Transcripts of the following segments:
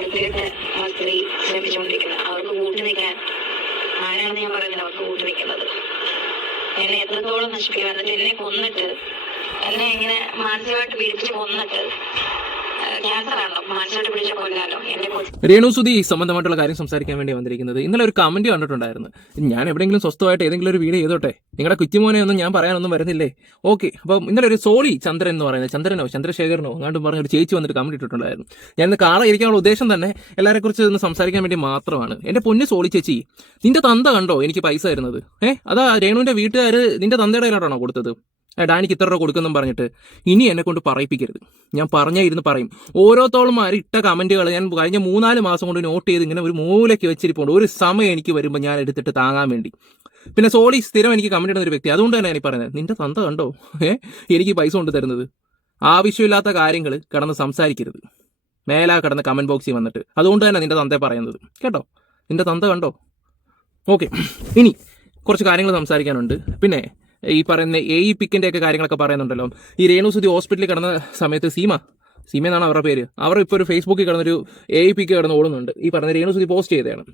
വൃത്തികെട്ട ആ സ്ത്രീ ശ്രമിച്ചുകൊണ്ടിരിക്കുന്നത്. അവർക്ക് കൂട്ടു നിൽക്കാൻ ആരാണെന്ന് ഞാൻ പറയുന്നില്ല, അവർക്ക് കൂട്ടു നിൽക്കുന്നത്. എന്നെ എത്രത്തോളം നശിപ്പിക്കുക, എന്നിട്ട് എന്നെ കൊന്നിട്ട്, എന്നെ ഇങ്ങനെ മാനസികമായിട്ട് പീഡിപ്പിച്ച് കൊന്നിട്ട്, ക്യാൻസറാണല്ലോ, മാനസികമായിട്ട് പിടിച്ച കൊല്ലാലോ എന്റെ രേണുസുതി സംബന്ധമായിട്ടുള്ള കാര്യം സംസാരിക്കാൻ വേണ്ടി വന്നിരിക്കുന്നത്. ഇന്നലെ ഒരു കമന്റ് കണ്ടിട്ടുണ്ടായിരുന്നു, ഞാൻ എവിടെയെങ്കിലും സ്വസ്ഥമായിട്ട് ഏതെങ്കിലും ഒരു വീഡിയോ ചെയ്തോട്ടെ, നിങ്ങളുടെ കുറ്റിമോനെ ഒന്നും ഞാൻ പറയാനൊന്നും വരുന്നില്ലേ. ഓക്കെ, അപ്പം ഇന്നലെ ഒരു സോളി ചന്ദ്രൻ എന്ന് പറയുന്നത്, ചന്ദ്രശേഖരനോ അങ്ങോട്ടും പറഞ്ഞ ഒരു ചേച്ചി വന്നിട്ട് കമന്റ് ഇട്ടിട്ടുണ്ടായിരുന്നു. ഞാൻ ഇന്ന് കാണാൻ ഇരിക്കാനുള്ള ഉദ്ദേശം തന്നെ എല്ലാവരെ കുറിച്ച് ഒന്ന് സംസാരിക്കാൻ വേണ്ടി മാത്രമാണ്. എന്റെ പൊന്നു സോളി ചേച്ചി, നിന്റെ തന്ത കണ്ടോ എനിക്ക് പൈസ തരുന്നത്? അതാ രേണുവിന്റെ വീട്ടുകാർ നിന്റെ തന്തയുടെ കയ്യിലാണോ കൊടുത്തത്? ഡാനിക്ക് ഇത്ര രൂപ കൊടുക്കുന്നെന്ന് പറഞ്ഞിട്ട് ഇനി എന്നെ കൊണ്ട് പറയിപ്പിക്കരുത്. ഞാൻ പറഞ്ഞേ ഇരുന്ന് പറയും. ഓരോത്തോളന്മാർ ഇട്ട കമന്റുകൾ ഞാൻ കഴിഞ്ഞ 3-4 മാസം കൊണ്ട് നോട്ട് ചെയ്ത് ഇങ്ങനെ ഒരു മൂലയ്ക്ക് വെച്ചിരിപ്പുണ്ട്. ഒരു സമയം എനിക്ക് വരുമ്പോൾ ഞാൻ എടുത്തിട്ട് താങ്ങാൻ വേണ്ടി. പിന്നെ സോളി സ്ഥിരം എനിക്ക് കമന്റ് ഇടുന്ന ഒരു വ്യക്തി, അതുകൊണ്ട് തന്നെ ഞാൻ പറയുന്നത്, നിന്റെ തന്ത കണ്ടോ എനിക്ക് പൈസ കൊണ്ട് തരുന്നത്? ആവശ്യമില്ലാത്ത കാര്യങ്ങൾ കിടന്ന് സംസാരിക്കരുത്, മേലാ കിടന്ന് കമന്റ് ബോക്സിൽ വന്നിട്ട്. അതുകൊണ്ട് തന്നെ നിന്റെ തന്തയെ പറയുന്നത് കേട്ടോ, നിന്റെ തന്ത കണ്ടോ. ഓക്കെ, ഇനി കുറച്ച് കാര്യങ്ങൾ സംസാരിക്കാനുണ്ട്. പിന്നെ ഈ പറയുന്ന AEPിക്കിന്റെ ഒക്കെ കാര്യങ്ങളൊക്കെ പറയുന്നുണ്ടല്ലോ. ഈ രേണുസുതി ഹോസ്പിറ്റലിൽ കിടന്ന സമയത്ത് സീമ എന്നാണ് അവരുടെ പേര്, അവർ ഇപ്പോൾ ഒരു ഫേസ്ബുക്കിൽ കിടന്നൊരു AEPക്ക് കിടന്ന് ഓടുന്നുണ്ട്. ഈ പറയുന്ന രേണുസുതി പോസ്റ്റ് ചെയ്തതാണ്.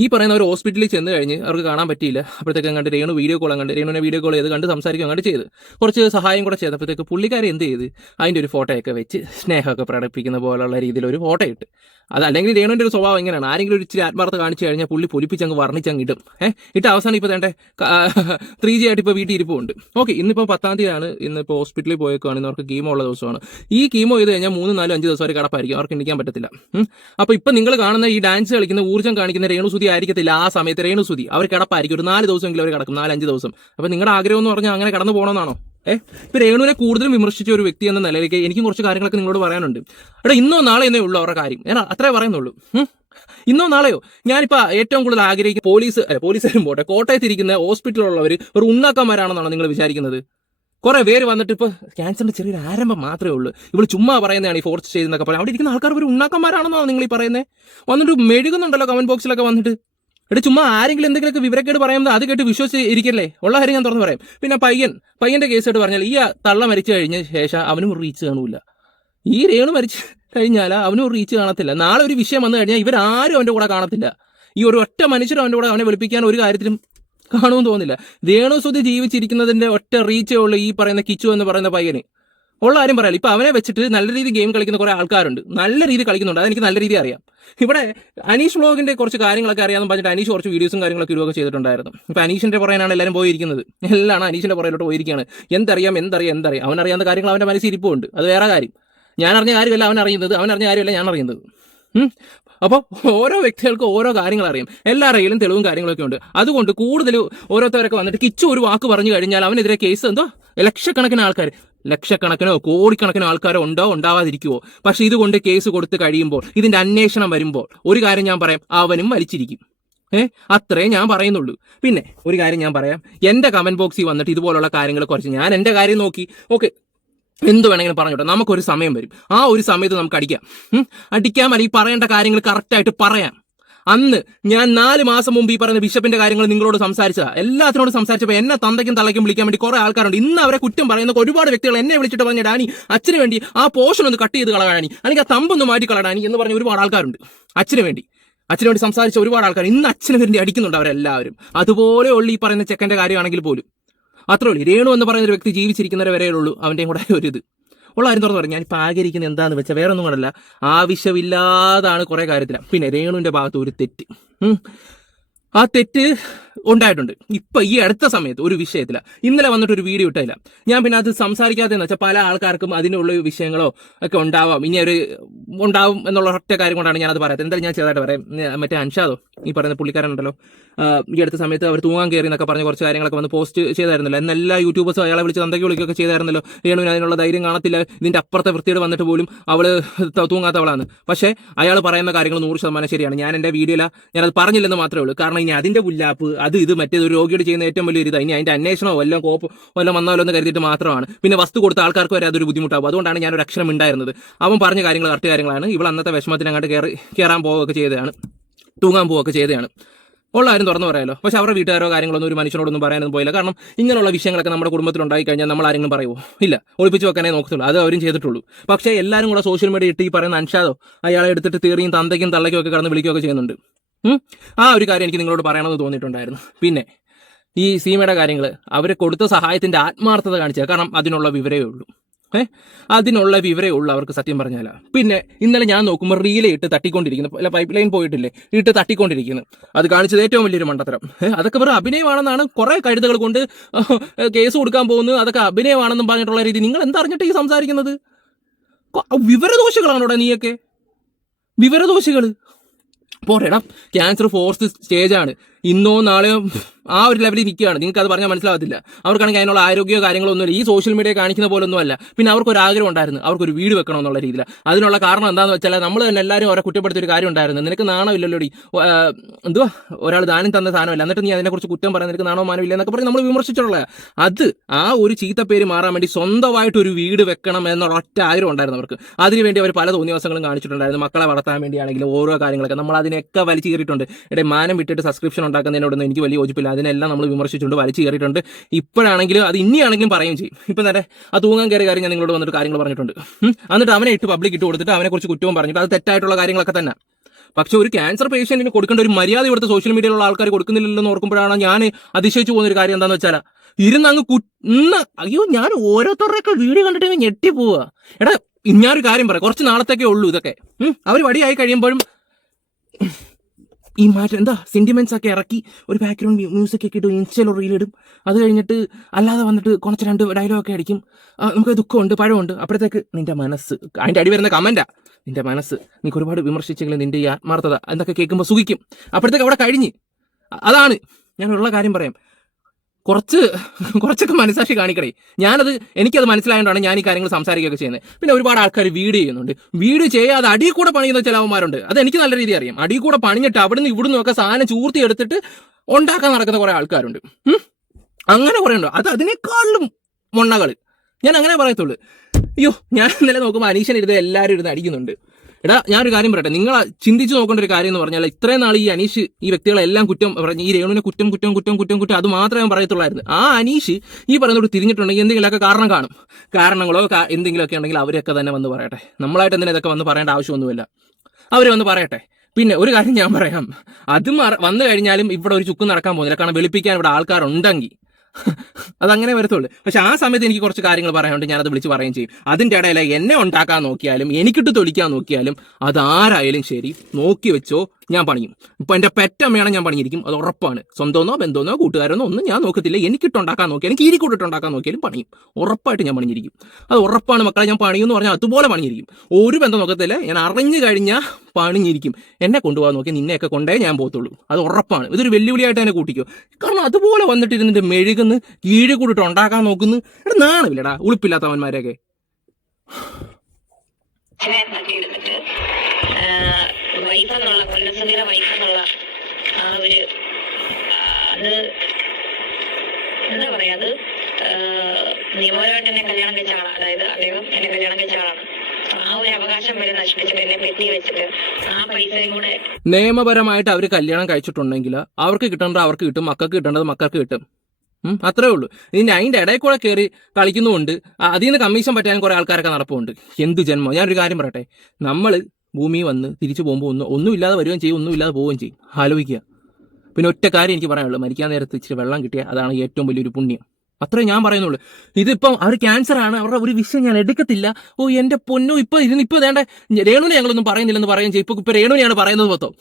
ഈ പറയുന്ന ഒരു ഹോസ്പിറ്റലിൽ ചെന്ന് കഴിഞ്ഞ് അവർക്ക് കാണാൻ പറ്റിയില്ല. അപ്പോഴത്തേക്കും കണ്ട് രേണുവിനെ വീഡിയോ കോൾ ചെയ്ത് കണ്ട് സംസാരിക്കുക അങ്ങോട്ട് ചെയ്ത് കുറച്ച് സഹായം കൂടെ ചെയ്തപ്പോഴത്തേക്ക് പുള്ളിക്കാരെ എന്ത് ചെയ്ത് അതിൻ്റെ ഒരു ഫോട്ടോയൊക്കെ വെച്ച് സ്നേഹമൊക്കെ പ്രകടിപ്പിക്കുന്ന പോലുള്ള രീതിയിൽ ഒരു ഫോട്ടോ ഇട്ട്. അതല്ലെങ്കിൽ രേണുവിൻ്റെ ഒരു സ്വഭാവം എങ്ങനെയാണ്, ആരെങ്കിലും ഒരു ഇച്ചിരി ആത്മാർത്ഥ കാണിച്ചു കഴിഞ്ഞാൽ പുള്ളി പൊലിപ്പിച്ചങ്ങ് വർണ്ണിച്ചങ്ങ് ഇടും. ഇട്ട് അവസാനം ഇപ്പോൾ തേണ്ട 3G ആയിട്ട് ഇപ്പോൾ വീട്ടിൽ ഇരിപ്പുണ്ട്. ഓക്കെ, ഇന്നിപ്പോൾ 10-ാം തീയതിയാണ്. ഇന്നിപ്പോൾ ഹോസ്പിറ്റലിൽ പോയേക്കാണ്. ഇന്ന് അവർക്ക് കീമോ ഉള്ള ദിവസമാണ്. ഈ കീമോ ചെയ്ത് കഴിഞ്ഞാൽ 3-4-5 ദിവസം വരെ കിടപ്പായിരിക്കും, അവർക്ക് എണ്ണിക്കാൻ പറ്റത്തില്ല. അപ്പോൾ ഇപ്പം നിങ്ങൾ കാണുന്ന ഈ ഡാൻസ് കളിക്കുന്ന ഊർജ്ജം കാണിക്കുന്ന രേണുസുതി ആയിരിക്കത്തില്ല. ആ സമയത്ത് രേണുസുതി അവർ കിടപ്പായിരിക്കും. ഒരു 4 ദിവസമെങ്കിലും അവർ കിടക്കും, 4-5 ദിവസം. അപ്പോൾ നിങ്ങളുടെ ആഗ്രഹം എന്ന് പറഞ്ഞാൽ അങ്ങനെ കടന്നു പോകണമെന്നാണോ? ഇപ്പൊ രേണുവിനെ കൂടുതലും വിമർശിച്ച ഒരു വ്യക്തി എന്ന നിലയിലേക്ക് എനിക്കും കുറച്ച് കാര്യങ്ങളൊക്കെ നിങ്ങളോട് പറയാനുണ്ട്. ഇന്നോ നാളെയോ ഉള്ളൂ അവരുടെ കാര്യം, ഞാൻ അത്രേ പറയുന്നുള്ളൂ. ഇന്നോ നാളെയോ ഞാനിപ്പോൾ ഏറ്റവും കൂടുതൽ ആഗ്രഹിക്കുന്ന പോലീസുകാരും പോട്ടെ, കോട്ടയത്തിരിക്കുന്ന ഹോസ്പിറ്റലിലുള്ളവർ ഒരു ഉണ്ണാക്കന്മാരാണെന്നാണ് നിങ്ങൾ വിചാരിക്കുന്നത്? കുറെ പേര് വന്നിട്ട് ഇപ്പോൾ ക്യാൻസറിന്റെ ചെറിയൊരു ആരംഭം മാത്രമേ ഉള്ളൂ, ഇവള് ചുമ്മാ പറയുന്നതാണ് ഈ ഫോർത്ത് സ്റ്റേജ് എന്നൊക്കെ പറയാം. അവിടെ ഇരിക്കുന്ന ആൾക്കാർ ഒരു ഉണ്ണാക്കന്മാരാണെന്നാണ് നിങ്ങൾ ഈ പറയുന്നത്. വന്നിട്ട് മെഴുകുന്നുണ്ടല്ലോ കമന്റ് ബോക്സിലൊക്കെ വന്നിട്ട്. ചുമ്മാ ആരെങ്കിലും എന്തെങ്കിലുമൊക്കെ വിവരക്കേട് പറയുമ്പോൾ അത് കേട്ട് വിശ്വസിച്ച് ഇരിക്കല്ലേ, ഉള്ള കാര്യം ഞാൻ തുറന്ന് പറയാം. പിന്നെ പയ്യന്റെ കേസായിട്ട് പറഞ്ഞാൽ ഈ തള്ള മരിച്ചു കഴിഞ്ഞ ശേഷം അവനും ഒരു റീച്ച് കാണൂല. ഈ രേണു മരിച്ചു കഴിഞ്ഞാൽ അവനും ഒരു റീച്ച് കാണത്തില്ല. നാളെ ഒരു വിഷയം വന്നു കഴിഞ്ഞാൽ ഇവരാരും അവൻ്റെ കൂടെ കാണത്തില്ല. ഈ ഒരു ഒറ്റ മനുഷ്യരും അവൻ്റെ കൂടെ അവനെ വിളിപ്പിക്കാൻ ഒരു കാര്യത്തിലും കാണുമെന്ന് തോന്നുന്നില്ല. രേണുസുതി ജീവിച്ചിരിക്കുന്നതിന്റെ ഒറ്റ റീച്ചേ ഉള്ളൂ ഈ പറയുന്ന കിച്ചു എന്ന് പറയുന്ന പയ്യന്. ഉള്ള കാര്യം പറയാം. ഇപ്പൊ അവനെ വെച്ചിട്ട് നല്ല രീതിയിൽ ഗെയിം കളിക്കുന്ന കുറെ ആൾക്കാരുണ്ട്, നല്ല രീതിയിൽ കളിക്കുന്നുണ്ട്, അതെനിക്ക് നല്ല രീതിയിൽ അറിയാം. ഇവിടെ അനീഷ് വ്ളോഗിന്റെ കുറച്ച് കാര്യങ്ങളൊക്കെ അറിയാമെന്ന് പറഞ്ഞിട്ട് അനീഷ് കുറച്ച് വീഡിയോസും കാര്യങ്ങളൊക്കെ ഇടുകയൊക്കെ ചെയ്തിട്ടുണ്ടായിരുന്നു. ഇപ്പൊ അനീഷിന്റെ പുറകെയാണ് എല്ലാവരും പോയിരിക്കുന്നത്, എല്ലാം അനീഷിന്റെ പുറകിലോട്ട് പോയിരിക്കുകയാണ്. എന്തറിയാം അവനറിയാവുന്ന കാര്യങ്ങൾ അവന്റെ മനസ്സിൽ ഇരിപ്പുണ്ട്, അത് വേറെ കാര്യം. ഞാൻ അറിഞ്ഞ കാര്യമല്ല അവൻ അറിയുന്നത്, അവൻ അറിഞ്ഞ കാര്യമല്ല ഞാൻ അറിയുന്നത്. അപ്പോൾ ഓരോ വ്യക്തികൾക്കും ഓരോ കാര്യങ്ങൾ അറിയാം, എല്ലാവരുടെ കയ്യിലും തെളിവും കാര്യങ്ങളൊക്കെ ഉണ്ട്. അതുകൊണ്ട് കൂടുതൽ ഓരോരുത്തരൊക്കെ വന്നിട്ട് കിച്ചു ഒരു വാക്ക് പറഞ്ഞു കഴിഞ്ഞാൽ അവനെതിരെ കേസ് ലക്ഷക്കണക്കിനോ കോടിക്കണക്കിനോ ആൾക്കാരോ ഉണ്ടാവാതിരിക്കുവോ? പക്ഷെ ഇതുകൊണ്ട് കേസ് കൊടുത്ത് കഴിയുമ്പോൾ, ഇതിന്റെ അന്വേഷണം വരുമ്പോൾ ഒരു കാര്യം ഞാൻ പറയാം, അവനും വലിച്ചിരിക്കും. അത്രേ ഞാൻ പറയുന്നുള്ളൂ. പിന്നെ ഒരു കാര്യം ഞാൻ പറയാം, എന്റെ കമന്റ് ബോക്സിൽ വന്നിട്ട് ഇതുപോലുള്ള കാര്യങ്ങൾ കുറച്ച് ഞാൻ എന്റെ കാര്യം നോക്കി ഓക്കെ എന്ത് വേണമെങ്കിലും പറഞ്ഞോട്ടെ, നമുക്കൊരു സമയം വരും, ആ ഒരു സമയത്ത് നമുക്ക് അടിക്കാം അല്ലെങ്കിൽ പറയേണ്ട കാര്യങ്ങൾ കറക്റ്റായിട്ട് പറയാം. അന്ന് ഞാൻ 4 മാസം മുമ്പ് ഈ പറയുന്ന ബിഷപ്പിന്റെ കാര്യങ്ങൾ നിങ്ങളോട് സംസാരിച്ചതാ, എല്ലാത്തിനോടും സംസാരിച്ചപ്പോൾ എന്നെ തന്തയ്ക്കും തള്ളയ്ക്കും വിളിക്കാൻ വേണ്ടി കുറെ ആൾക്കാരുണ്ട്. ഇന്ന് അവരെ കുറ്റം പറയുന്ന ഒരുപാട് വ്യക്തികൾ എന്നെ വിളിച്ചിട്ട് പറഞ്ഞ ഡാനി അച്ഛന് വേണ്ടി ആ പോർഷൻ ഒന്ന് കട്ട് ചെയ്ത് കളയാനി, അല്ലെങ്കിൽ ആ തമ്പൊന്ന് മാറ്റി കളയാനി എന്ന് പറഞ്ഞ ഒരുപാട് ആൾക്കാരുണ്ട്. അച്ഛന് വേണ്ടി സംസാരിച്ച ഒരുപാട് ആൾക്കാർ ഇന്ന് അച്ഛന് വേണ്ടി അടിക്കുന്നുണ്ട് അവരെല്ലാവരും. അതുപോലെ ഉള്ളു ഈ പറയുന്ന ചെക്കന്റെ കാര്യമാണെങ്കിൽ പോലും. അത്രേ ഉള്ളൂ. രേണു എന്ന് പറയുന്ന ഒരു വ്യക്തി ജീവിച്ചിരിക്കുന്നവരെ വരെ ഉള്ളൂ അവൻ്റെയും കൂടെ ഒരു ഇത് ഉള്ള കാര്യം തുറന്നു പറയും. ഞാനിപ്പോൾ ആഗ്രഹിക്കുന്നത് എന്താണെന്ന് വെച്ചാൽ വേറെ ഒന്നും കൊണ്ടല്ല, ആവശ്യമില്ലാതാണ് കുറേ കാര്യത്തിൽ. പിന്നെ രേണുവിൻ്റെ ഭാഗത്ത് ഒരു തെറ്റ്, ആ തെറ്റ് ഉണ്ടായിട്ടുണ്ട് ഇപ്പം ഈ അടുത്ത സമയത്ത് ഒരു വിഷയത്തില. ഇന്നലെ വന്നിട്ടൊരു വീഡിയോ ഇട്ടില്ല ഞാൻ. പിന്നെ അത് സംസാരിക്കാത്തതെന്ന് വെച്ചാൽ പല ആൾക്കാർക്കും അതിനുള്ള വിഷയങ്ങളോ ഒക്കെ ഉണ്ടാവാം, ഇനി ഉണ്ടാവും എന്നുള്ള ഒറ്റ കാര്യം കൊണ്ടാണ് ഞാനത് പറയാത്തത്. എന്തായാലും ഞാൻ ചെറുതായിട്ട് പറയാം. മറ്റേ അൻഷാദോ ഈ പറയുന്ന പുള്ളിക്കാരനുണ്ടല്ലോ, ഈ അടുത്ത സമയത്ത് അവർ തൂങ്ങാൻ കയറി എന്നൊക്കെ പറഞ്ഞ് കുറച്ച് കാര്യങ്ങളൊക്കെ വന്ന് പോസ്റ്റ് ചെയ്തായിരുന്നല്ലോ. എന്നെല്ലാ യൂട്യൂബേഴ്സും അയാളെ വിളിച്ച് തന്തയ്ക്ക് വിളിക്കുകയൊക്കെ ചെയ്തായിരുന്നല്ലോ. രേണുവിന് അതിനുള്ള ധൈര്യം കാണത്തില്ല, ഇതിൻ്റെ അപ്പുറത്തെ വൃത്തിയോട് വന്നിട്ട് പോലും അവൾ തൂങ്ങാത്തവളാണ്. പക്ഷേ അയാൾ പറയുന്ന കാര്യങ്ങൾ 100% ശരിയാണ്. ഞാൻ എൻ്റെ വീഡിയോയിലാണ് ഞാനത് പറഞ്ഞില്ലെന്ന് മാത്രമേ ഉള്ളൂ. കാരണം ഇനി അതിൻ്റെ പുല്ലാപ്പ് ഇത് മറ്റേത് ഒരു രോഗിയോട് ചെയ്യുന്ന ഏറ്റവും വലിയ ഇതാണ്. ഇനി അതിൻ്റെ അന്വേഷണമോ വല്ലതും വന്നാലോ എന്ന് കരുതിയിട്ട് മാത്രമാണ്. പിന്നെ വസ്തു കൊടുത്ത ആൾക്കാർക്ക് വരെ അതൊരു ബുദ്ധിമുട്ടാവും. അതുകൊണ്ടാണ് ഞാനൊരു അക്ഷരം ഉണ്ടായിരുന്നത്. അവൻ പറഞ്ഞ കാര്യങ്ങൾ കറക്റ്റ് കാര്യങ്ങളാണ്. ഇവൾ അന്നത്തെ വിഷമത്തിന് അങ്ങോട്ട് കയറാൻ പോവുകയൊക്കെ ചെയ്തതാണ്, തൂങ്ങാൻ പോവുകയൊക്കെ ചെയ്തതാണ്. ഉള്ള കാര്യം തുറന്നു പറയാലോ. പക്ഷെ അവരുടെ വീട്ടുകാരോ കാര്യങ്ങളൊന്നും ഒരു മനുഷ്യനോടൊന്നും പറയാനൊന്നും പോയില്ല. കാരണം ഇങ്ങനെയുള്ള വിഷയങ്ങളൊക്കെ നമ്മുടെ കുടുംബത്തിൽ ഉണ്ടായി കഴിഞ്ഞാൽ നമ്മൾ ആരെങ്കിലും പറയുമോ? ഇല്ല, ഒളിപ്പിച്ച് വെക്കാനേ നോക്കത്തുള്ളൂ. അത് അവരും ചെയ്തിട്ടുള്ളൂ. പക്ഷേ എല്ലാവരും കൂടെ സോഷ്യൽ മീഡിയ ഇട്ട് ഈ പറയുന്ന അൻഷാദോ അയാളെ എടുത്തിട്ട് തീറിയും തന്തയ്ക്കും തള്ളയ്ക്കും ഒക്കെ കടന്ന് വിളിക്കുകയൊക്കെ ചെയ്യുന്നുണ്ട്. ആ ഒരു കാര്യം എനിക്ക് നിങ്ങളോട് പറയണമെന്ന് തോന്നിയിട്ടുണ്ടായിരുന്നു. പിന്നെ ഈ സീമയുടെ കാര്യങ്ങൾ അവർ കൊടുത്ത സഹായത്തിന്റെ ആത്മാർത്ഥത കാണിച്ചത്, കാരണം അതിനുള്ള വിവരമേ ഉള്ളൂ. അതിനുള്ള വിവരമേ ഉള്ളൂ അവർക്ക്, സത്യം പറഞ്ഞാൽ. പിന്നെ ഇന്നലെ ഞാൻ നോക്കുമ്പോൾ റീലെ ഇട്ട് തട്ടിക്കൊണ്ടിരിക്കുന്നു, അല്ല പൈപ്പ് ലൈൻ പോയിട്ടില്ലേ, ഇട്ട് തട്ടിക്കൊണ്ടിരിക്കുന്നു. അത് കാണിച്ചത് ഏറ്റവും വലിയൊരു മണ്ടത്തരം. അതൊക്കെ വെറും അഭിനയമാണെന്നാണ് കുറെ കഴുതുകൾ കൊണ്ട് കേസ് കൊടുക്കാൻ പോകുന്നത്. അതൊക്കെ അഭിനയമാണെന്നും പറഞ്ഞിട്ടുള്ള രീതി നിങ്ങൾ എന്തറിഞ്ഞിട്ട് ഈ സംസാരിക്കുന്നത്? വിവരദോഷികളാണോടാ നീയൊക്കെ, വിവരദോഷികൾ. പോരേടാ, ക്യാൻസർ ഫോർത്ത് സ്റ്റേജാണ്. ഇന്നോ നാളെയോ ആ ഒരു ലെവലിൽ നിൽക്കുകയാണ്. നിങ്ങൾക്ക് അത് പറഞ്ഞാൽ മനസ്സിലാവത്തില്ല. അവർക്കാണെങ്കിൽ അതിനുള്ള ആരോഗ്യമോ കാര്യങ്ങളൊന്നുമില്ല. ഈ സോഷ്യൽ മീഡിയ കാണിക്കുന്ന പോലൊന്നും അല്ല. പിന്നെ അവർക്കൊരു ആഗ്രഹം ഉണ്ടായിരുന്നു, അവർക്കൊരു വീട് വെക്കണം എന്നുള്ള രീതിയിൽ. അതിനുള്ള കാരണം എന്താണെന്ന് വെച്ചാൽ നമ്മൾ തന്നെ എല്ലാവരും അവരെ കുറ്റപ്പെടുത്തിയൊരു കാര്യം ഉണ്ടായിരുന്നു. നിനക്ക് നാണമില്ലല്ലോടി, എന്തുവാ ഒരാൾ ദാനം തന്ന സാധനമല്ല, എന്നിട്ട് നീ അതിനെക്കുറിച്ച് കുറ്റം പറയാൻ നിനക്ക് നാണോ മാനമില്ല എന്നൊക്കെ പറഞ്ഞ് നമ്മൾ വിമർശിച്ചിട്ടുള്ള അത് ആ ഒരു ചീത്തപ്പേര് മാറാൻ വേണ്ടി സ്വന്തമായിട്ട് ഒരു വീട് വെക്കണം എന്നുള്ള ഒറ്റ ആഗ്രഹം ഉണ്ടായിരുന്നു അവർക്ക്. അതിനുവേണ്ടി അവർ പല തോന്നിയവസങ്ങളും കാണിച്ചിട്ടുണ്ടായിരുന്നു. മക്കളെ വളർത്താൻ വേണ്ടിയാണെങ്കിലും ഓരോ കാര്യങ്ങളൊക്കെ നമ്മൾ അതിനൊക്കെ വലിച്ചു കയറിയിട്ടുണ്ട്. ഇടയിൽ മാനം വിട്ടിട്ട് സബ്സ്ക്രിപ്ഷൻ ഉണ്ടാക്കുന്നതിനോടൊന്നും എനിക്ക് വലിയ യോജിപ്പില്ല. അതിനെല്ലാം നമ്മൾ വിമർശിച്ചിട്ടുണ്ട്, വലിച്ചു കയറിയിട്ടുണ്ട്. ഇപ്പോഴാണെങ്കിലും അത് ഇനിയാണെങ്കിലും പറയുകയും ചെയ്യും. ഇപ്പം തന്നെ ആ തൂങ്ങാൻ കയറിയ കാര്യം ഞാൻ നിങ്ങളോട് വന്നിട്ട് കാര്യങ്ങൾ പറഞ്ഞിട്ടുണ്ട്. എന്നിട്ട് അവനെ ഇട്ട് പബ്ലിക് ഇട്ട് കൊടുത്തിട്ട് അവനെക്കുറിച്ച് കുറ്റവും പറഞ്ഞിട്ട് അത് തെറ്റായിട്ടുള്ള കാര്യങ്ങളൊക്കെ തന്നെ. പക്ഷെ ഒരു ക്യാൻസർ പേഷ്യന്റിന് കൊടുക്കേണ്ട ഒരു മര്യാദ ഇവിടുത്തെ സോഷ്യൽ മീഡിയയിലുള്ള ആൾക്കാർ കൊടുക്കുന്നില്ലെന്ന് ഓർക്കുമ്പോഴാണ് ഞാൻ അതിശയിച്ചു പോകുന്ന ഒരു കാര്യം എന്താണെന്ന് വെച്ചാൽ, ഇരുന്ന് അയ്യോ ഞാൻ ഓരോരുത്തരുടെയൊക്കെ വീഡിയോ കണ്ടിട്ട് ഞെട്ടി പോവുക. എടാ ഞാനൊരു കാര്യം പറയാം, കുറച്ച് നാളത്തേക്കേ ഉള്ളൂ ഇതൊക്കെ. അവർ വടിയായി കഴിയുമ്പോഴും ഈ മാറ്റം എന്താ സെന്റിമെന്റ്സ് ഒക്കെ ഇറക്കി ഒരു ബാക്ക്ഗ്രൗണ്ട് മ്യൂസിക് ഒക്കെ ഇട്ട് ഇൻസ്റ്റയിൽ റീലിടും. അത് കഴിഞ്ഞിട്ട് അല്ലാതെ വന്നിട്ട് കുറച്ച് 2 ഡയലോഗൊക്കെ അടിക്കും. നമുക്ക് ദുഃഖമുണ്ട്, പഴമുണ്ട്. അപ്പോഴത്തേക്ക് നിന്റെ മനസ്സ്, അതിൻ്റെ അടി വരുന്ന കമന്റാ, നിന്റെ മനസ്സ് നീക്ക് ഒരുപാട് വിമർശിച്ചെങ്കിലും നിന്റെ ഈ ആത്മാർത്ഥത എന്തൊക്കെ കേൾക്കുമ്പോൾ സുഖിക്കും. അപ്പോഴത്തേക്ക് അവിടെ കഴിഞ്ഞ്. അതാണ് ഞാനുള്ള കാര്യം പറയാം, കുറച്ചൊക്കെ മനസ്സാക്ഷി കാണിക്കണേ. എനിക്കത് മനസ്സിലായതുകൊണ്ടാണ് ഞാൻ ഈ കാര്യങ്ങൾ സംസാരിക്കുകയൊക്കെ ചെയ്യുന്നത്. പിന്നെ ഒരുപാട് ആൾക്കാർ വീഡിയോ ചെയ്യുന്നുണ്ട്. വീഡിയോ ചെയ്യാതെ അടിയിൽ കൂടെ പണിയുന്ന ചിലവന്മാരുണ്ട്. അത് എനിക്ക് നല്ല രീതി അറിയാം. അടിയിൽ കൂടെ പണിഞ്ഞിട്ട് അവിടുന്ന് ഇവിടുന്ന് ഒക്കെ സാധനം ചൂർത്തി എടുത്തിട്ട് ഉണ്ടാക്കാൻ നടക്കുന്ന കുറെ ആൾക്കാരുണ്ട്. അങ്ങനെ കുറെ ഉണ്ട്. അത് അതിനേക്കാളും മൊണ്ണകൾ. ഞാൻ അങ്ങനെ പറയത്തുള്ളൂ. അയ്യോ ഞാൻ ഇന്നലെ നോക്കുമ്പോൾ അനീഷൻ ഇരുന്ന് എല്ലാവരും ഇരുന്ന് അടിക്കുന്നുണ്ട്. എടാ ഞാനൊരു കാര്യം പറയട്ടെ, നിങ്ങൾ ചിന്തിച്ചു നോക്കേണ്ട ഒരു കാര്യം എന്ന് പറഞ്ഞാൽ, ഇത്രയും നാൾ ഈ അനീഷ് ഈ വ്യക്തികളെല്ലാം കുറ്റം പറഞ്ഞ് ഈ രേണുവിനെ കുറ്റം അത് മാത്രമേ ഞാൻ പറയത്തുള്ളായിരുന്നു. ആ അനീഷ് ഈ പറയുന്നോട് തിരിഞ്ഞിട്ടുണ്ടെങ്കിൽ എന്തെങ്കിലുമൊക്കെ കാരണം കാണും. കാരണങ്ങളോ എന്തെങ്കിലുമൊക്കെ ഉണ്ടെങ്കിൽ അവരൊക്കെ തന്നെ വന്ന് പറയട്ടെ. നമ്മളായിട്ട് എന്തിനാ ഇതൊക്കെ വന്ന് പറയേണ്ട ആവശ്യമൊന്നുമില്ല. അവർ വന്ന് പറയട്ടെ. പിന്നെ ഒരു കാര്യം ഞാൻ പറയാം, അത് വന്നു കഴിഞ്ഞാലും ഇവിടെ ഒരു ചുക്കും നടക്കാൻ പോകുന്നില്ല. കാരണം വെളുപ്പിക്കാൻ ഇവിടെ ആൾക്കാരുണ്ടെങ്കിൽ അതങ്ങനെ വരത്തുള്ളൂ. പക്ഷെ ആ സമയത്ത് എനിക്ക് കുറച്ച് കാര്യങ്ങൾ പറയാനുണ്ട്, ഞാനത് വിളിച്ച് പറയുകയും ചെയ്യും. അതിൻ്റെ ഇടയിൽ എന്നെ ഉണ്ടാക്കാൻ നോക്കിയാലും എനിക്കിട്ട് തൊലിക്കാൻ നോക്കിയാലും അതാരായാലും ശരി, നോക്കി വെച്ചോ, ഞാൻ പണിയും. ഇപ്പൊ എന്റെ പെറ്റമ്മയാണ് ഞാൻ പണിയിരിക്കും, അത് ഉറപ്പാണ്. സ്വന്തമെന്നോ ബന്ധമെന്നോ കൂട്ടുകാരെന്നോ ഒന്നും ഞാൻ നോക്കത്തില്ല. എനിക്കിട്ടുണ്ടാക്കാൻ നോക്കിയാലും കീരിക്കൂട്ടിട്ടുണ്ടാക്കാൻ നോക്കിയാലും പണിയും, ഉറപ്പായിട്ട് ഞാൻ പണിഞ്ഞിരിക്കും. അത് ഉറപ്പാണ് മക്കളെ. ഞാൻ പണിയെന്ന് പറഞ്ഞാൽ അതുപോലെ പണിഞ്ഞിരിക്കും. ഒരു ബന്ധം നോക്കത്തില്ല. ഞാൻ അറിഞ്ഞു കഴിഞ്ഞാൽ പണിഞ്ഞിരിക്കും. എന്നെ കൊണ്ടുപോകാൻ നോക്കി നിന്നെയൊക്കെ കൊണ്ടേ ഞാൻ പോകത്തുള്ളൂ, അത് ഉറപ്പാണ്. ഇതൊരു വെല്ലുവിളിയായിട്ട് തന്നെ കൂട്ടിക്കോ. കാരണം അതുപോലെ വന്നിട്ടിരുന്നിട്ട് മെഴുകുന്ന് കീഴിക്കൂട്ടിട്ട് ഉണ്ടാക്കാൻ നോക്കുന്നു. എടാ നാണമില്ലടാ ഉളുപ്പില്ലാത്തവന്മാരെയൊക്കെ. വൈഫെന്നുള്ള കൊല്ലസുന്ദര വൈഫെന്നുള്ള ആ ഒരു അത് എന്താ പറയാ, അത് നിയമപരമായിട്ട് എന്നെ കല്യാണം കഴിച്ച ആളാണ്. അതായത് അദ്ദേഹം എന്നെ കല്യാണം കഴിച്ച ആളാണ്. ആ ഒരു അവകാശം വരെ നശിപ്പിച്ചിട്ട് എന്നെ പെറ്റി വെച്ചിട്ട് ആ പൈസയും കൂടെ നിയമപരമായിട്ട് അവർ കല്യാണം കഴിച്ചിട്ടുണ്ടെങ്കിൽ അവർക്ക് കിട്ടേണ്ടത് അവർക്ക് കിട്ടും, മക്കൾക്ക് കിട്ടേണ്ടത് മക്കൾക്ക് കിട്ടും. അത്രേ ഉള്ളൂ. ഇനി അതിൻ്റെ ഇടയിൽ കൂടെ കയറി കളിക്കുന്നുമുണ്ട്. അതിൽ നിന്ന് കമ്മീഷൻ പറ്റാൻ കുറെ ആൾക്കാരൊക്കെ നടപ്പുണ്ട്. എന്ത് ജന്മം. ഞാനൊരു കാര്യം പറയട്ടെ, നമ്മൾ ഭൂമി വന്ന് തിരിച്ചു പോകുമ്പോൾ ഒന്നുമില്ലാതെ വരികയും ചെയ്യും, ഒന്നുമില്ലാതെ പോവുകയും ചെയ്യും. ആലോചിക്കുക. പിന്നെ ഒറ്റ കാര്യം എനിക്ക് പറയാനുള്ളൂ, മരിക്കാൻ നേരത്ത് ഇച്ചിരി വെള്ളം കിട്ടിയാൽ അതാണ് ഏറ്റവും വലിയൊരു പുണ്യം. അത്രേ ഞാൻ പറയുന്നുള്ളൂ. ഇതിപ്പം അവർ ക്യാൻസർ ആണ്, അവരുടെ ഒരു വിഷയം ഞാൻ എടുക്കത്തില്ല. ഓ എന്റെ പൊന്നോ, ഇപ്പൊ വേണ്ട രേണുവിനെ ഞങ്ങളൊന്നും പറയുന്നില്ലെന്ന് പറയുകയും ചെയ്യും. ഇപ്പൊ രേണുവിനെയാണ് പറയുന്നത് മൊത്തം.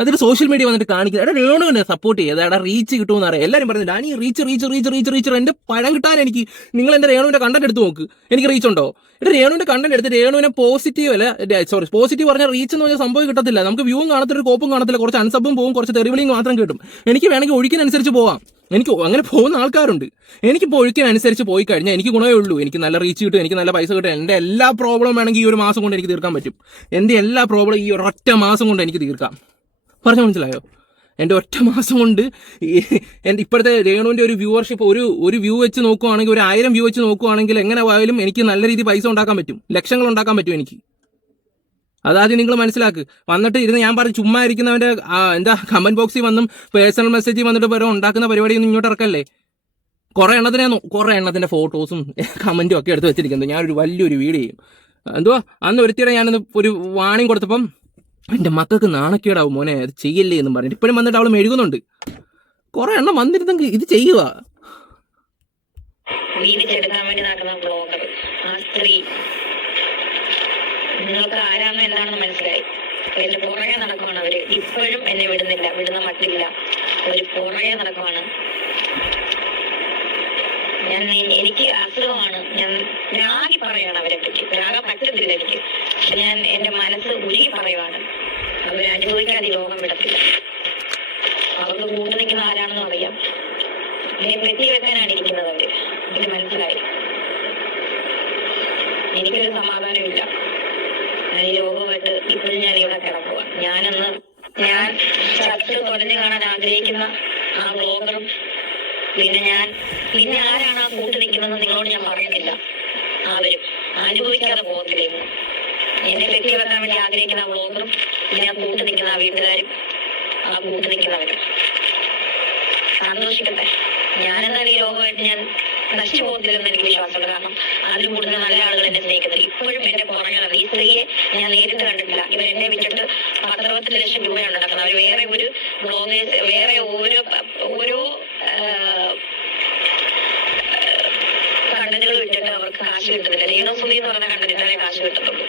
അതിൽ സോഷ്യൽ മീഡിയ വന്നിട്ട് കാണിക്കുന്നത്, എടാ രേണുവിനെ സപ്പോർട്ട് ചെയ്യുക, എടാ റീച്ച് കിട്ടുമെന്ന് അറിയാം. എല്ലാവരും പറയുന്നത് ഡാനി റീച്ച് എന്റെ പഴം കിട്ടാൻ എനിക്ക് നിങ്ങൾ എന്റെ രേണുവിന്റെ കണ്ടന്റ് എടുത്ത് നോക്ക്, എനിക്ക് റീച്ച് ഉണ്ടോ? എടാ രേണുവിന്റെ കണ്ടന്റ് എടുത്ത് രേണുവിനെ പോസിറ്റീവ് പറഞ്ഞാൽ റീച്ച് എന്ന് പറഞ്ഞാൽ സംഭവം കിട്ടത്തില്ല. നമുക്ക് വ്യൂവും കാണത്തില്ല, ഒരു കോപ്പും കാണത്തില്ല, കുറച്ച് അൺസബും പോകും, കുറച്ച് തെറിവിളിയും മാത്രം കിട്ടും. എനിക്ക് വേണമെങ്കിൽ ഒഴുക്കിനനുസരിച്ച് പോവാം. എനിക്ക് അങ്ങനെ പോകുന്ന ആൾക്കാരുണ്ട്. എനിക്കിപ്പോൾ ഒഴുക്കിനനുസരിച്ച് പോയി കഴിഞ്ഞാൽ എനിക്ക് ഗുണമേ ഉള്ളൂ. എനിക്ക് നല്ല റീച്ച് കിട്ടും, എനിക്ക് നല്ല പൈസ കിട്ടും. എൻ്റെ എല്ലാ പ്രോബ്ലം വേണമെങ്കിൽ ഈ ഒരു മാസം കൊണ്ട് എനിക്ക് തീർക്കാൻ പറ്റും. എൻ്റെ എല്ലാ പ്രോബ്ലം ഈ ഒരൊറ്റ മാസം കൊണ്ട് എനിക്ക് തീർക്കാം. പറഞ്ഞു മനസ്സിലായോ? എൻ്റെ ഒറ്റ മാസം കൊണ്ട് എൻ്റെ ഇപ്പോഴത്തെ രേണുവിൻ്റെ ഒരു വ്യൂവർഷിപ്പ് ഒരു വ്യൂ വെച്ച് നോക്കുവാണെങ്കിൽ, ഒരു 1000 വ്യൂ വെച്ച് നോക്കുവാണെങ്കിൽ എങ്ങനെ പോയാലും എനിക്ക് നല്ല രീതിയിൽ പൈസ ഉണ്ടാക്കാൻ പറ്റും, ലക്ഷങ്ങൾ ഉണ്ടാക്കാൻ പറ്റും എനിക്ക്. അതാദ്യം നിങ്ങൾ മനസ്സിലാക്ക്. വന്നിട്ട് ഇരുന്ന് ഞാൻ പറഞ്ഞു ചുമ്മാ ഇരിക്കുന്നവന്റെ എന്താ കമന്റ് ബോക്സിൽ വന്നും പേഴ്സണൽ മെസ്സേജ് വന്നിട്ട് ഉണ്ടാക്കുന്ന പരിപാടിയൊന്നും ഇങ്ങോട്ട് ഇറക്കല്ലേ. കുറെ എണ്ണത്തിന്റെ ഫോട്ടോസും കമന്റും ഒക്കെ എടുത്ത് വെച്ചിരിക്കുന്നത്. ഞാനൊരു വലിയൊരു വീഡിയോ ചെയ്യും. എന്തുവാ അന്ന് ഒരുത്തിയുടെ ഞാനൊന്ന് ഒരു വാണിംഗ് കൊടുത്തപ്പം എൻ്റെ മക്കൾക്ക് നാണക്കേടാവും മോനെ അത് ചെയ്യല്ലേ എന്നും പറഞ്ഞിട്ട് ഇപ്പോഴും വന്നിട്ട് അവൾ മെഴുകുന്നുണ്ട്. കുറെ എണ്ണം വന്നിരുന്നെങ്കിൽ ഇത് ചെയ്യുക. വീതിച്ചെടുക്കാൻ വേണ്ടി നടക്കുന്ന ബ്ലോഗർ ആ സ്ത്രീ നിങ്ങൾക്ക് ആരാണെന്ന് എന്താണെന്ന് മനസ്സിലായി. എന്റെ പുറകെ നടക്കുവാണ് അവര്. ഇപ്പോഴും എന്നെ വിടുന്ന മട്ടില്ല. ഒരു പുറകെ നടക്കുവാണ്. എനിക്ക് അസുഖമാണ്. ഞാൻ രാഗി പറയാണ് അവരെ പറ്റി. രാഗം പറ്റുന്നില്ല എനിക്ക്. ഞാൻ എന്റെ മനസ്സ് ഉരുകി പറയുവാണ്. അവർ അനുഭവിക്കാതെ ലോകം വിടത്തില്ല. അവർക്ക് കൂട്ടു നിൽക്കുന്ന ആരാണെന്ന് അറിയാം. എന്നെ പെറ്റി വെക്കാനാണ് ഇരിക്കുന്നത് അവര്. എനിക്ക് മനസ്സിലായി. എനിക്കൊരു സമാധാനമില്ല. ഞാൻ ഈ ലോകമായിട്ട് ഇപ്പോഴും ഞാൻ ഇവിടെ കിടക്കുക. ഞാൻ ചത്ത് തുടഞ്ഞു കാണാൻ ആഗ്രഹിക്കുന്ന ആ ബ്ലോഗറും പിന്നെ ആരാണ് ആ കൂട്ടു നിൽക്കുന്നത് നിങ്ങളോട് ഞാൻ പറയുന്നില്ല. അവരും അനുഭവിക്കാതെ പോകത്തില്ലേന്ന്. എന്നെ പെറ്റി വെക്കാൻ വേണ്ടി ആഗ്രഹിക്കുന്ന ആ ബ്ലോഗറും പിന്നെ ആ കൂട്ടു നിൽക്കുന്ന ആ വീട്ടുകാരും ആ കൂട്ടു നിൽക്കുന്നവരും സന്തോഷിക്കട്ടെ. ഞാനെന്തായാലും ഈ ലോകമായിട്ട് ഞാൻ നശിച്ചു പോകത്തില്ലെന്ന് എനിക്ക് വിശ്വാസമുണ്ട്. കാരണം അതിൽ കൂടുതൽ നല്ല ആളുകൾ എന്നെ സ്നേഹിക്കുന്നത്. ഇപ്പോഴും എന്റെ പുറകെ ഈ സ്ത്രീയെ ഞാൻ നേരിട്ട് കണ്ടിട്ടില്ല. ഇവർ എന്നെ വിറ്റിട്ട് 10-20 ലക്ഷം രൂപയാണ് ഉണ്ടാക്കുന്നത്. അവർ വേറെ ഒരു ബ്ലോഗേഴ്സ് വേറെ ഓരോ കണ്ടന്റുകൾ വിട്ടിട്ട് അവർക്ക് കാശ് കിട്ടുന്നില്ല. ലീനോസുതി എന്ന് പറഞ്ഞ കണ്ടന്റിനെ കാശ് കിട്ടുന്നുള്ളൂ.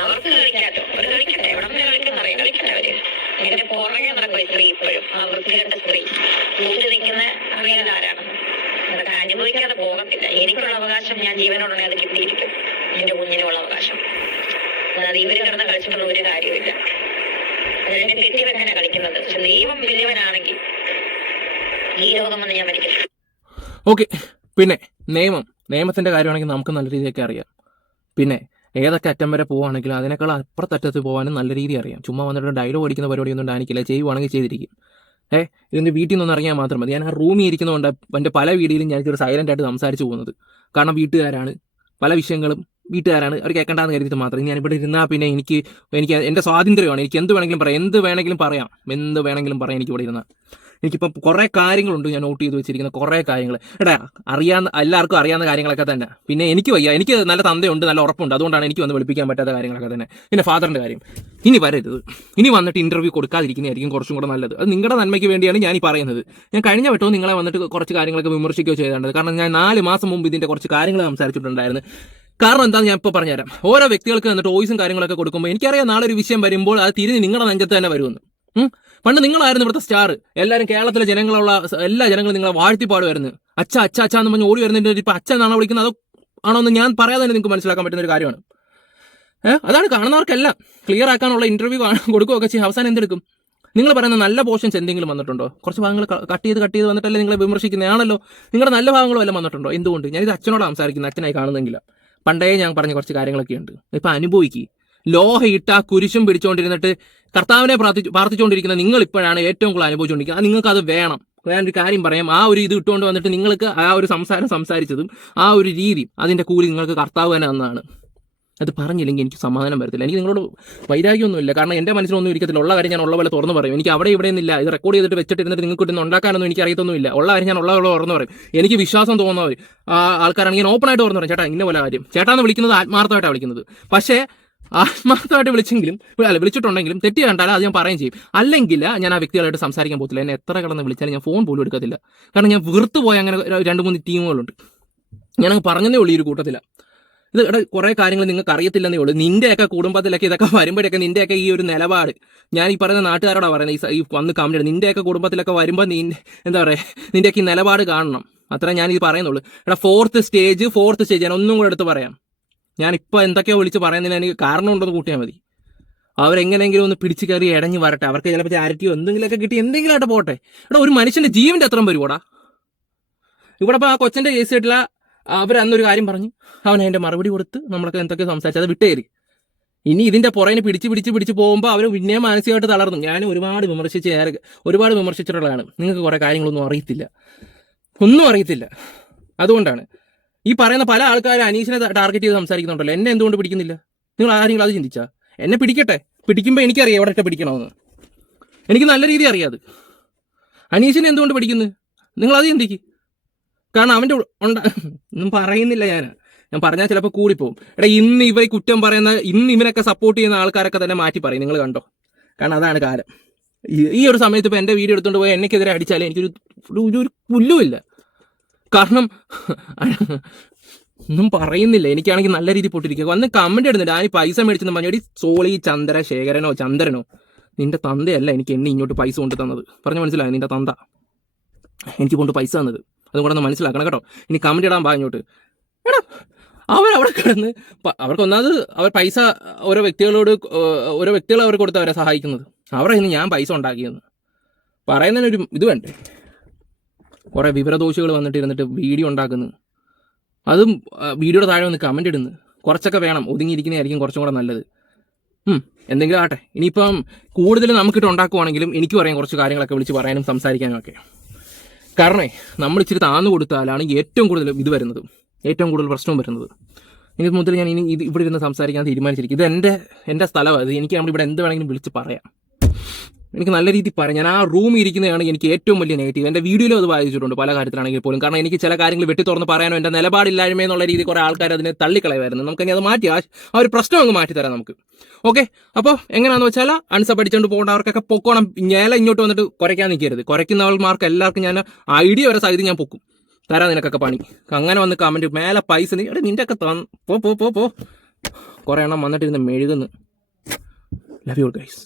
അവർക്ക് കളിക്കാട്ടോ. അവർ കളിക്കട്ടെ. എവിടെ വരെ കളിക്കുന്നറിയാം. കളിക്കട്ടെ അവര്. എന്റെ പുറകെ നടക്കും ഈ സ്ത്രീ. ഇപ്പോഴും ആ വൃത്തികെട്ട സ്ത്രീ കൂട്ടി നിൽക്കുന്ന അറിയാൻ ആരാണെന്ന്. അതൊക്കെ അനുഭവിക്കാതെ പോകത്തില്ല. എനിക്കുള്ള അവകാശം ഞാൻ ജീവനോടുണ്ടെങ്കിൽ അത് കിട്ടിയിരിക്കും. എന്റെ കുഞ്ഞിനുള്ള അവകാശം. അതായത് ഇവര് കിടന്ന് കളിച്ചിട്ടുള്ള ഒരു കാര്യമില്ല. അതിനെ തെറ്റിവെക്കാനാണ് കളിക്കുന്നത്. പക്ഷെ ദൈവം വലിയവനാണെങ്കിൽ ഈ ലോകം വന്ന് ഞാൻ മരിക്കില്ല. ഓക്കെ. പിന്നെ നിയമത്തിന്റെ കാര്യമാണെങ്കിൽ നമുക്ക് നല്ല രീതിയൊക്കെ അറിയാം. പിന്നെ ഏതൊക്കെ അറ്റം വരെ പോവുകയാണെങ്കിലും അതിനേക്കാൾ അപ്പുറത്തറ്റത്ത് പോകാനും നല്ല രീതി അറിയാം. ചുമ്മാ വന്നിട്ട് ഡയലോഗ് അടിക്കുന്ന പരിപാടിയൊന്നും ഉണ്ടായിരിക്കില്ല. ചെയ്യുവാണെങ്കിൽ ചെയ്തിരിക്കും. ഇതിൻ്റെ വീട്ടിൽ നിന്നൊന്ന് ഇറങ്ങിയാൽ മാത്രം മതി. ഞാൻ ആ റൂമിൽ ഇരിക്കുന്നതുകൊണ്ട് എൻ്റെ പല വീഡിയോയിലും ഞാനൊരു സൈലൻ്റ് ആയിട്ട് സംസാരിച്ച് പോകുന്നത്. കാരണം വീട്ടുകാരാണ്, പല വിഷയങ്ങളും വീട്ടുകാരാണ്, അവർ കേൾക്കേണ്ടതെന്ന് കരുതിയിട്ട് മാത്രം. ഞാനിവിടെ ഇരുന്നാൽ പിന്നെ എനിക്ക് എൻ്റെ സ്വാതന്ത്ര്യമാണ്. എനിക്ക് എന്ത് വേണമെങ്കിലും പറയാം. എന്ത് വേണമെങ്കിലും പറയാം എനിക്കിവിടെ ഇരുന്നാൽ. എനിക്കിപ്പം കുറേ കാര്യങ്ങളുണ്ട് ഞാൻ നോട്ട് ചെയ്ത് വെച്ചിരിക്കുന്ന കുറേ കാര്യങ്ങൾ. എല്ലാവർക്കും അറിയാവുന്ന കാര്യങ്ങളൊക്കെ തന്നെ. പിന്നെ എനിക്ക് വയ്യ. എനിക്ക് നല്ല തന്തയുണ്ട്, നല്ല ഉറപ്പുണ്ട്. അതുകൊണ്ടാണ് എനിക്ക് വന്ന് വിളിപ്പിക്കാൻ പറ്റാത്ത കാര്യങ്ങളൊക്കെ തന്നെ. പിന്നെ ഫാദറിൻ്റെ കാര്യം ഇനി വരരുത്. ഇനി വന്നിട്ട് ഇൻ്റർവ്യൂ കൊടുക്കാതിരിക്കുന്നതായിരിക്കും കുറച്ചും കൂടെ നല്ലത്. അത് നിങ്ങളുടെ നന്മയ്ക്ക് വേണ്ടിയാണ് ഞാൻ ഈ പറയുന്നത്. ഞാൻ കഴിഞ്ഞ വട്ടവും നിങ്ങളെ വന്നിട്ട് കുറച്ച് കാര്യങ്ങളൊക്കെ വിമർശിക്കുകയോ ചെയ്തിട്ടുണ്ട്. കാരണം ഞാൻ 4 മാസം മുമ്പ് ഇതിൻ്റെ കുറച്ച് കാര്യങ്ങൾ സംസാരിച്ചിട്ടുണ്ടായിരുന്നു. കാരണം എന്താണെന്ന് ഞാൻ ഇപ്പോൾ പറഞ്ഞുതരാം. ഓരോ വ്യക്തികൾക്ക് വന്നിട്ട് വോയിസും കാര്യങ്ങളൊക്കെ കൊടുക്കുമ്പോൾ എനിക്കറിയാം നാളെ ഒരു വിഷയം വരുമ്പോൾ അത് തിരിഞ്ഞ് നിങ്ങളുടെ നെഞ്ചത്ത് തന്നെ വരുമെന്ന്. പണ്ട് നിങ്ങളായിരുന്നു ഇവിടുത്തെ സ്റ്റാർ. എല്ലാവരും കേരളത്തിലെ എല്ലാ ജനങ്ങളും നിങ്ങളെ വാഴ്ത്തിപ്പാടുമായിരുന്നു. അച്ഛ എന്ന് പറഞ്ഞ് ഓടി വരുന്നതിൻ്റെ ഇപ്പം അച്ഛൻ എന്നാണോ വിളിക്കുന്നത് അതോ ആണോ എന്ന് ഞാൻ പറയാതെ തന്നെ നിങ്ങൾക്ക് മനസ്സിലാക്കാൻ പറ്റുന്ന ഒരു കാര്യമാണ്. അതാണ് കാണുന്നവർക്കെല്ലാം ക്ലിയർ ആക്കാനുള്ള ഇൻ്റർവ്യൂ കൊടുക്കുകയൊക്കെ ചെയ്യും. അവസാനം എന്തെടുക്കും? നിങ്ങൾ പറയുന്ന നല്ല പോർഷൻസ് എന്തെങ്കിലും വന്നിട്ടുണ്ടോ? കുറച്ച് ഭാഗങ്ങൾ കട്ട് ചെയ്ത് വന്നിട്ടല്ലേ നിങ്ങളെ വിമർശിക്കുന്നതാണല്ലോ. നിങ്ങളുടെ നല്ല ഭാഗങ്ങളും എല്ലാം വന്നിട്ടുണ്ടോ? എന്തുകൊണ്ട്? ഞാനിത് അച്ഛനോട് സംസാരിക്കുന്നത്, അച്ഛനായി കാണുന്നെങ്കില. പണ്ടേ ഞാൻ പറഞ്ഞ കുറച്ച് കാര്യങ്ങളൊക്കെ ഉണ്ട്. ഇപ്പം അനുഭവിക്കുക. ലോഹ ഇട്ട കുരിശും പിടിച്ചുകൊണ്ടിരുന്നിട്ട് കർത്താവിനെ പ്രാർത്ഥിച്ചുകൊണ്ടിരിക്കുന്ന നിങ്ങൾ ഇപ്പോഴാണ് ഏറ്റവും കൂടുതൽ അനുഭവിച്ചുകൊണ്ടിരിക്കുന്നത്. നിങ്ങൾക്ക് അത് വേണം. ഞാനൊരു കാര്യം പറയാം. ആ ഒരു ഇത് ഇട്ടുകൊണ്ട് വന്നിട്ട് നിങ്ങൾക്ക് ആ ഒരു സംസാരിച്ചതും ആ ഒരു രീതി അതിൻ്റെ കൂലി നിങ്ങൾക്ക് കർത്താവ് തന്നെ തന്നതാണ്. അത് പറഞ്ഞില്ലെങ്കിൽ എനിക്ക് സമാധാനം വരത്തില്ല. എനിക്ക് നിങ്ങളോട് വൈരാഗ്യമൊന്നുമില്ല. കാരണം എൻ്റെ മനസ്സിലൊന്നും ഇരിക്കത്തില്ല. ഉള്ള കാര്യം ഞാൻ ഉള്ള പോലെ തുറന്ന് പറയും. എനിക്ക് അവിടെ ഇവിടെ ഒന്നുമില്ല. ഇത് റെക്കോർഡ് ചെയ്തിട്ട് വെച്ചിട്ടിരുന്നിട്ട് നിങ്ങൾക്ക് ഇട്ടൊന്നും ഉണ്ടാക്കാനൊന്നും എനിക്ക് അറിയത്തൊന്നുമില്ല. ഉള്ള കാര്യം ഞാൻ ഉള്ള തുറന്ന് പറയും. എനിക്ക് വിശ്വാസം തോന്നുന്നവർ ആൾക്കാരാണെങ്കിൽ ഞാൻ ഓപ്പൺ ആയിട്ട് തുറന്ന് പറയും. ചേട്ടാ ഇന്ന പോലെ കാര്യം. ചേട്ടാന്ന് വിളിക്കുന്നത് ആത്മാർത്ഥമായിട്ടാണ് വിളിക്കുന്നത്. പക്ഷേ ആത്മാർത്ഥമായിട്ട് വിളിച്ചിട്ടുണ്ടെങ്കിലും തെറ്റി കണ്ടാലും അത് ഞാൻ പറയുകയും ചെയ്യും. അല്ലെങ്കിൽ ഞാൻ ആ വ്യക്തികളായിട്ട് സംസാരിക്കാൻ പോകത്തില്ല. എന്നെ എത്ര കടന്ന് വിളിച്ചാലും ഞാൻ ഫോൺ പോലും എടുക്കത്തില്ല. കാരണം ഞാൻ വെറുത്ത് പോയ അങ്ങനെ 2-3 ടീമുകളുണ്ട്. ഞാനങ്ങ് പറഞ്ഞതേ ഉള്ളൂ ഈ ഒരു കൂട്ടത്തില. ഇത് കുറേ കാര്യങ്ങൾ നിങ്ങൾക്ക് അറിയത്തില്ലെന്നേ ഉള്ളൂ. നിന്റെയൊക്കെ കുടുംബത്തിലൊക്കെ ഇതൊക്കെ വരുമ്പോഴൊക്കെ നിന്റെയൊക്കെ ഈ ഒരു നിലപാട് ഞാൻ ഈ പറയുന്ന നാട്ടുകാരോടാണ് പറയുന്നത്. ഈ വന്ന് കമന്റ് നിന്റെയൊക്കെ കുടുംബത്തിലൊക്കെ വരുമ്പോൾ എന്താ പറയുക, നിന്റെയൊക്കെ ഈ നിലപാട് കാണണം. അത്ര ഞാൻ ഇത് പറയുന്നുള്ളൂ. ഫോർത്ത് സ്റ്റേജ് ഞാൻ ഒന്നും കൂടെ എടുത്ത് പറയാം. ഞാനിപ്പോൾ എന്തൊക്കെയോ വിളിച്ച് പറയുന്നതിന് എനിക്ക് കാരണം ഉണ്ടെന്ന് കൂട്ടിയാൽ മതി. അവരെങ്ങനെയെങ്കിലും ഒന്ന് പിടിച്ച് കയറി ഇടഞ്ഞ് വരട്ടെ. അവർക്ക് ചിലപ്പോൾ ചാരിറ്റിയോ എന്തെങ്കിലുമൊക്കെ കിട്ടി എന്തെങ്കിലുമായിട്ട് പോട്ടെ. ഒരു മനുഷ്യൻ്റെ ജീവൻ്റെ അത്രയും വരുവോടാ. ഇവിടെ ഇപ്പോൾ ആ കൊച്ചൻ്റെ കേസ് ആയിട്ടില്ല. അവരന്നൊരു കാര്യം പറഞ്ഞു, അവൻ അതിൻ്റെ മറുപടി കൊടുത്ത് നമ്മളൊക്കെ എന്തൊക്കെ സംസാരിച്ചു അത് വിട്ടേരി. ഇനി ഇതിൻ്റെ പുറകിന് പിടിച്ച് പോകുമ്പോൾ അവർ പിന്നെ മാനസികമായിട്ട് തളർന്നു. ഞാൻ ഒരുപാട് വിമർശിച്ചിട്ടുള്ളതാണ്. നിങ്ങൾക്ക് കുറേ കാര്യങ്ങളൊന്നും അറിയത്തില്ല. അതുകൊണ്ടാണ് ഈ പറയുന്ന പല ആൾക്കാരും അനീഷിനെ ടാർഗറ്റ് ചെയ്ത് സംസാരിക്കുന്നുണ്ടല്ലോ. എന്നെ എന്തുകൊണ്ട് പിടിക്കുന്നില്ല? നിങ്ങൾ ആരെങ്കിലും അത് ചിന്തിച്ചാ? എന്നെ പിടിക്കട്ടെ, പിടിക്കുമ്പോൾ എനിക്കറിയാം എവിടെ ഇട്ട് പിടിക്കണമെന്ന്. എനിക്ക് നല്ല രീതി അറിയാം അത്. അനീഷിനെ എന്തുകൊണ്ട് പിടിക്കുന്നു നിങ്ങളത് ചിന്തിക്ക്. കാരണം അവൻ്റെ ഒന്നും പറയുന്നില്ല. ഞാൻ പറഞ്ഞാൽ ചിലപ്പോൾ കൂടിപ്പോവും. എടാ, ഇന്ന് ഇവരെ കുറ്റം പറയുന്ന, ഇന്ന് ഇവനൊക്കെ സപ്പോർട്ട് ചെയ്യുന്ന ആൾക്കാരൊക്കെ തന്നെ മാറ്റി പറയും. നിങ്ങൾ കണ്ടോ? കാരണം അതാണ് കാലം. ഈ ഒരു സമയത്ത് ഇപ്പോൾ എൻ്റെ വീഡിയോ എടുത്തുകൊണ്ട് പോയി എനിക്കെതിരെ അടിച്ചാലേ എനിക്കൊരു ഒരു പുല്ലുമില്ല. കാരണം ഒന്നും പറയുന്നില്ല. എനിക്കാണെങ്കിൽ നല്ല രീതിയിൽ പൊട്ടിരിക്കുക. വന്ന് കമന്റ് ഇടുന്നുണ്ട്, ഞാൻ പൈസ മേടിച്ചെന്ന് പറഞ്ഞാൽ സോളി ചന്ദ്രനോ നിന്റെ തന്തയല്ല എനിക്ക് എന്നെ ഇങ്ങോട്ട് പൈസ കൊണ്ട് തന്നത്. പറഞ്ഞ മനസ്സിലായി? നിന്റെ തന്ത എനിക്ക് കൊണ്ട് പൈസ തന്നത്. അതും കൂടെ ഒന്ന് മനസ്സിലാക്കണം കേട്ടോ. ഇനി കമന്റ് ഇടാൻ ഇങ്ങോട്ട്. എടാ, അവരവിടെ കിടന്ന് അവർക്കൊന്നാമത് അവർ പൈസ ഓരോ വ്യക്തികൾ അവർ കൊടുത്ത് അവരെ സഹായിക്കുന്നത്. അവരെ ഇന്ന് ഞാൻ പൈസ ഉണ്ടാക്കിയെന്ന് പറയുന്നതിനൊരു ഇത് വേണ്ടേ? കുറേ വിവരദോഷികൾ ഇരുന്നിട്ട് വീഡിയോ ഉണ്ടാക്കുന്നു. അതും വീഡിയോയുടെ താഴെ വന്ന് കമന്റ് ഇടുന്നു. കുറച്ചൊക്കെ വേണം, ഒതുങ്ങിയിരിക്കുന്നതായിരിക്കും കുറച്ചും കൂടെ നല്ലത്. എന്തെങ്കിലും ആട്ടെ. ഇനിയിപ്പം കൂടുതൽ നമുക്കിട്ട് ഉണ്ടാക്കുവാണെങ്കിലും എനിക്കും അറിയാം കുറച്ച് കാര്യങ്ങളൊക്കെ വിളിച്ച് പറയാനും സംസാരിക്കാനും ഒക്കെ. കാരണമേ, നമ്മൾ ഇച്ചിരി താന്നു കൊടുത്താലാണ് ഏറ്റവും കൂടുതൽ ഇത് വരുന്നത്, ഏറ്റവും കൂടുതൽ പ്രശ്നവും വരുന്നത്. ഇനി മുതൽ ഞാൻ ഇവിടെ ഇരുന്ന് സംസാരിക്കാൻ തീരുമാനിച്ചിരിക്കും. ഇത് എൻ്റെ സ്ഥലമാണ്. എനിക്ക് നമ്മളിവിടെ എന്ത് വേണമെങ്കിലും വിളിച്ച് പറയാം. എനിക്ക് നല്ല രീതിയിൽ പറയാം. ഞാൻ ആ റൂമിൽ ഇരിക്കുന്നതാണ് എനിക്ക് ഏറ്റവും വലിയ നെഗറ്റീവ്. എൻ്റെ വീഡിയോയിലും അത് വായിച്ചിട്ടുണ്ട് പല കാര്യത്തിലാണെങ്കിൽ പോലും. കാരണം എനിക്ക് ചില കാര്യങ്ങൾ വെട്ടി തുറന്ന് പറയാനോ എൻ്റെ നിലപാടില്ലായ്മ എന്നുള്ള രീതിയിൽ കുറേ ആൾക്കാർ അതിനെ തള്ളിക്കളയുമായിരുന്നു. നമുക്കനി അത് മാറ്റി ആ ഒരു പ്രശ്നം അങ്ങ് മാറ്റി തരാം നമുക്ക്. ഓക്കെ, അപ്പോൾ എങ്ങനെയാണെന്ന് വെച്ചാൽ അൺസബ് അടിച്ചുകൊണ്ട് പോകേണ്ടവർക്കൊക്കെ പൊക്കോണം. ഇങ്ങോട്ട് വന്നിട്ട് കുറയ്ക്കാൻ നിൽക്കരുത്. കുറയ്ക്കുന്നവന്മാർക്ക് എല്ലാവർക്കും ഞാൻ ഐഡിയ വരെ സഹിതം ഞാൻ പൊക്കും തരാം നിനക്കൊക്കെ പണി. അങ്ങനെ വന്ന് കമൻറ്റ് മേലെ പൈസ നിൻ്റെ ഒക്കെ പോ കുറേ എണ്ണം വന്നിട്ടിരുന്ന് മെഴുകുന്നു. Love you guys.